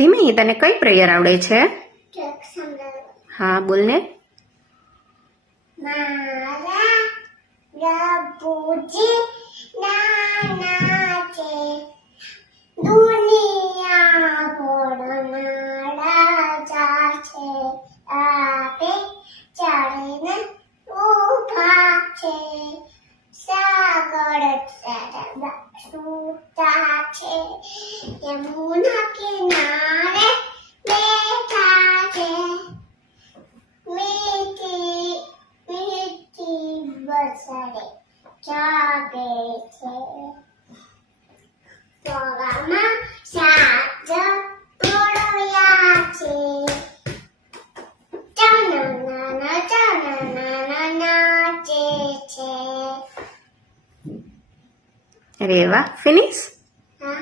ધીમી, તને કઈ પ્રેયર આવડે છે? હા બોલ ને. મારા પ્રભુજી નાના છે, દુનિયા ભરના રાજા છે, આપે ચડીને ઊભા છે, સાગર સૂતા છે, યમુના કિનારે બેઠા છે, મીઠી મીઠી બસરે જાગે છે, સવારમાં સાજ ઘોડવ્યા છે, ચનના નાચે છે. અરે વાહ, ફિનિશ. હા.